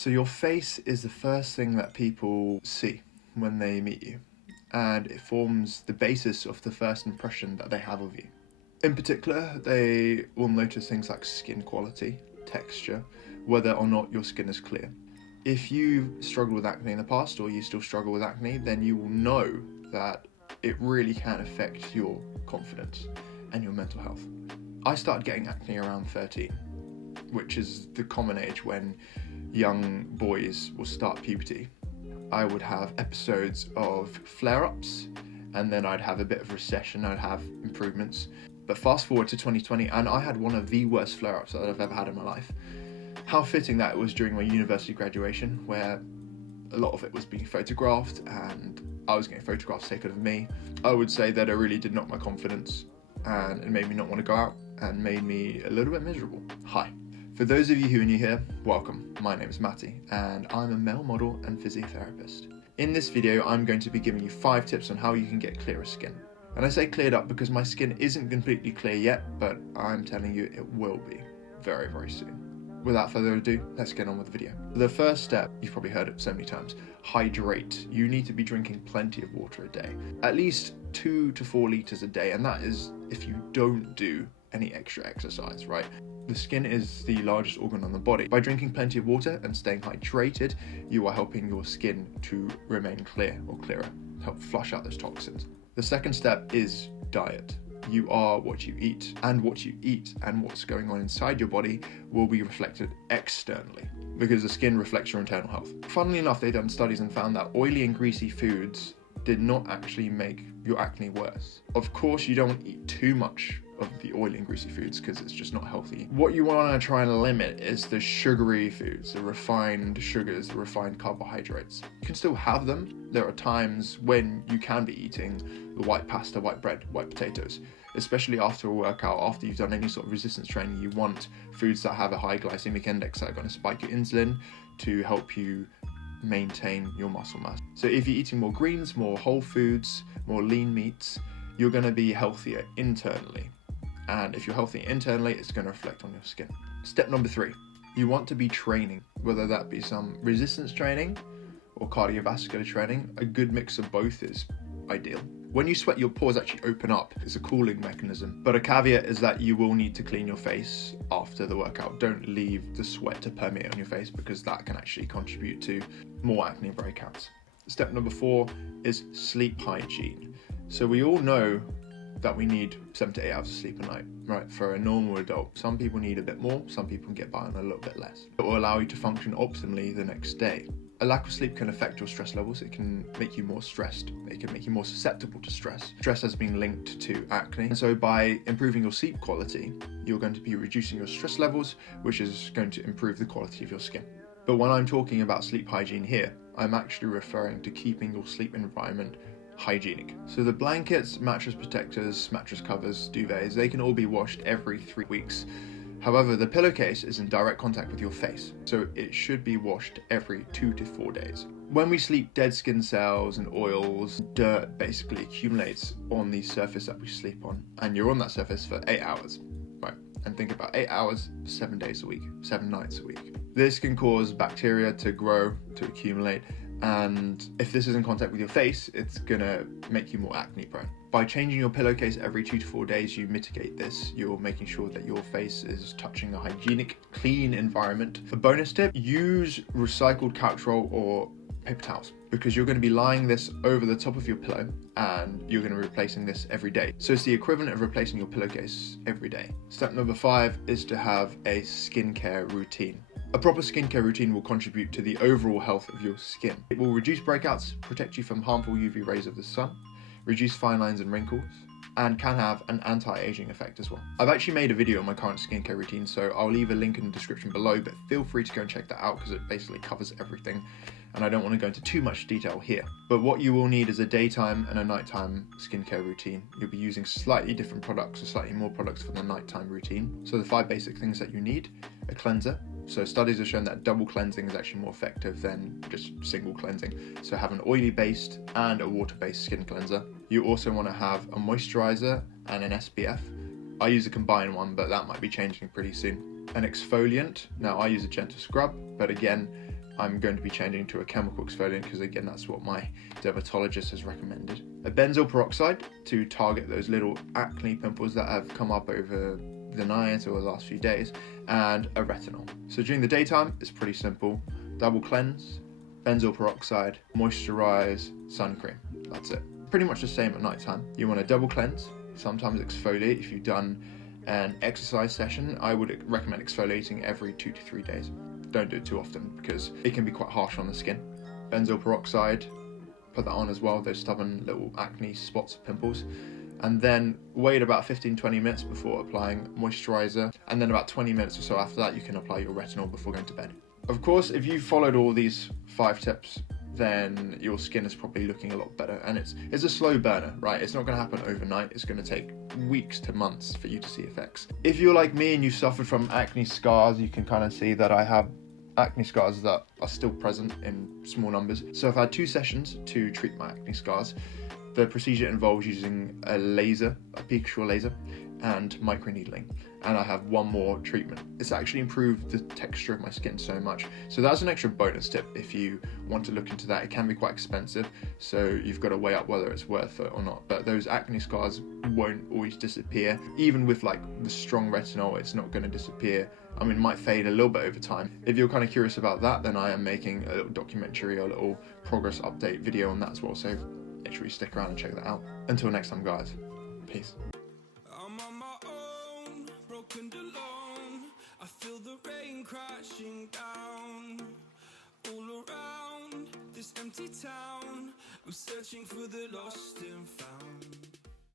So your face is the first thing that people see when they meet you, and it forms the basis of the first impression that they have of you. In particular, they will notice things like skin quality, texture, whether or not your skin is clear. If you've struggled with acne in the past, or you still struggle with acne, then you will know that it really can affect your confidence and your mental health. I started getting acne around 13, which is the common age when young boys will start puberty. I would have episodes of flare-ups, and then I'd have a bit of recession, I'd have improvements. But fast forward to 2020, and I had one of the worst flare-ups that I've ever had in my life. How fitting that it was during my university graduation, where a lot of it was being photographed, and I was getting photographs taken of me. I would say that it really did knock my confidence, and it made me not want to go out, and made me a little bit miserable. Hi. For those of you who are new here, welcome. My name is Matty, and I'm a male model and physiotherapist. In this video, I'm going to be giving you 5 tips on how you can get clearer skin. And I say cleared up because my skin isn't completely clear yet, but I'm telling you it will be very, very soon. Without further ado, let's get on with the video. The first step, you've probably heard it so many times, hydrate. You need to be drinking plenty of water a day, at least 2 to 4 liters a day, and that is if you don't do any extra exercise, right? The skin is the largest organ on the body. By drinking plenty of water and staying hydrated, you are helping your skin to remain clear or clearer, help flush out those toxins. The second step is diet. You are what you eat, and what you eat and what's going on inside your body will be reflected externally, because the skin reflects your internal health. Funnily enough, they've done studies and found that oily and greasy foods did not actually make your acne worse. Of course, you don't want to eat too much of the oily and greasy foods because it's just not healthy. What you want to try and limit is the sugary foods, the refined sugars, the refined carbohydrates. You can still have them. There are times when you can be eating the white pasta, white bread, white potatoes, especially after a workout, after you've done any sort of resistance training. You want foods that have a high glycemic index that are going to spike your insulin to help you maintain your muscle mass. So if you're eating more greens, more whole foods, more lean meats, you're going to be healthier internally. And if you're healthy internally, it's going to reflect on your skin. Step number 3, you want to be training, whether that be some resistance training or cardiovascular training. A good mix of both is ideal. When you sweat, your pores actually open up. It's a cooling mechanism. But a caveat is that you will need to clean your face after the workout. Don't leave the sweat to permeate on your face, because that can actually contribute to more acne breakouts. Step number 4 is sleep hygiene. So we all know that we need 7 to 8 hours of sleep a night, right? For a normal adult. Some people need a bit more, some people can get by on a little bit less. It will allow you to function optimally the next day. A lack of sleep can affect your stress levels. It can make you more stressed. It can make you more susceptible to stress. Stress has been linked to acne. And so by improving your sleep quality, you're going to be reducing your stress levels, which is going to improve the quality of your skin. But when I'm talking about sleep hygiene here, I'm actually referring to keeping your sleep environment hygienic. So the blankets, mattress protectors, mattress covers, duvets, they can all be washed every 3 weeks. However, the pillowcase is in direct contact with your face, so it should be washed every 2 to 4 days. When we sleep, dead skin cells and oils, dirt basically accumulates on the surface that we sleep on, and you're on that surface for 8 hours, right? And think about 8 hours, 7 days a week, 7 nights a week. This can cause bacteria to grow, to accumulate, and if this is in contact with your face, it's gonna make you more acne prone. By changing your pillowcase every 2 to 4 days, you mitigate this. You're making sure that your face is touching a hygienic, clean environment. A bonus tip, use recycled couch roll or paper towels, because you're going to be lying this over the top of your pillow and you're going to be replacing this every day. So it's the equivalent of replacing your pillowcase every day. Step number 5 is to have a skincare routine. A proper skincare routine will contribute to the overall health of your skin. It will reduce breakouts, protect you from harmful UV rays of the sun, reduce fine lines and wrinkles, and can have an anti-aging effect as well. I've actually made a video on my current skincare routine, so I'll leave a link in the description below, but feel free to go and check that out because it basically covers everything, and I don't want to go into too much detail here. But what you will need is a daytime and a nighttime skincare routine. You'll be using slightly different products or slightly more products for the nighttime routine. So the 5 basic things that you need: a cleanser. So studies have shown that double cleansing is actually more effective than just single cleansing. So have an oily based and a water based skin cleanser. You also want to have a moisturizer and an SPF. I use a combined one, but that might be changing pretty soon. An exfoliant. Now I use a gentle scrub, but again, I'm going to be changing to a chemical exfoliant because again, that's what my dermatologist has recommended. A benzoyl peroxide to target those little acne pimples that have come up over the night or the last few days, and a retinol. So during the daytime, it's pretty simple. Double cleanse, benzoyl peroxide, moisturize, sun cream. That's it. Pretty much the same at nighttime. You want to double cleanse, sometimes exfoliate. If you've done an exercise session, I would recommend exfoliating every 2 to 3 days. Don't do it too often because it can be quite harsh on the skin. Benzoyl peroxide, put that on as well, those stubborn little acne spots, pimples. And then wait about 15-20 minutes before applying moisturizer, and then about 20 minutes or so after that you can apply your retinol before going to bed. Of course, if you've followed all these 5 tips, then your skin is probably looking a lot better, and it's a slow burner, right? It's not going to happen overnight. It's going to take weeks to months for you to see effects. If you're like me and you suffered from acne scars, you can kind of see that I have acne scars that are still present in small numbers. So I've had 2 sessions to treat my acne scars. The procedure involves using a laser, a Picture laser, and microneedling, and I have 1 more treatment. It's actually improved the texture of my skin so much. So that's an extra bonus tip if you want to look into that. It can be quite expensive, so you've got to weigh up whether it's worth it or not. But those acne scars won't always disappear. Even with like the strong retinol, it's not going to disappear. I mean, it might fade a little bit over time. If you're kind of curious about that, then I am making a little documentary, a little progress update video on that as well. So make sure you stick around and check that out. Until next time, guys. Peace. I feel the rain crashing down all around this empty town. I'm searching for the lost and found.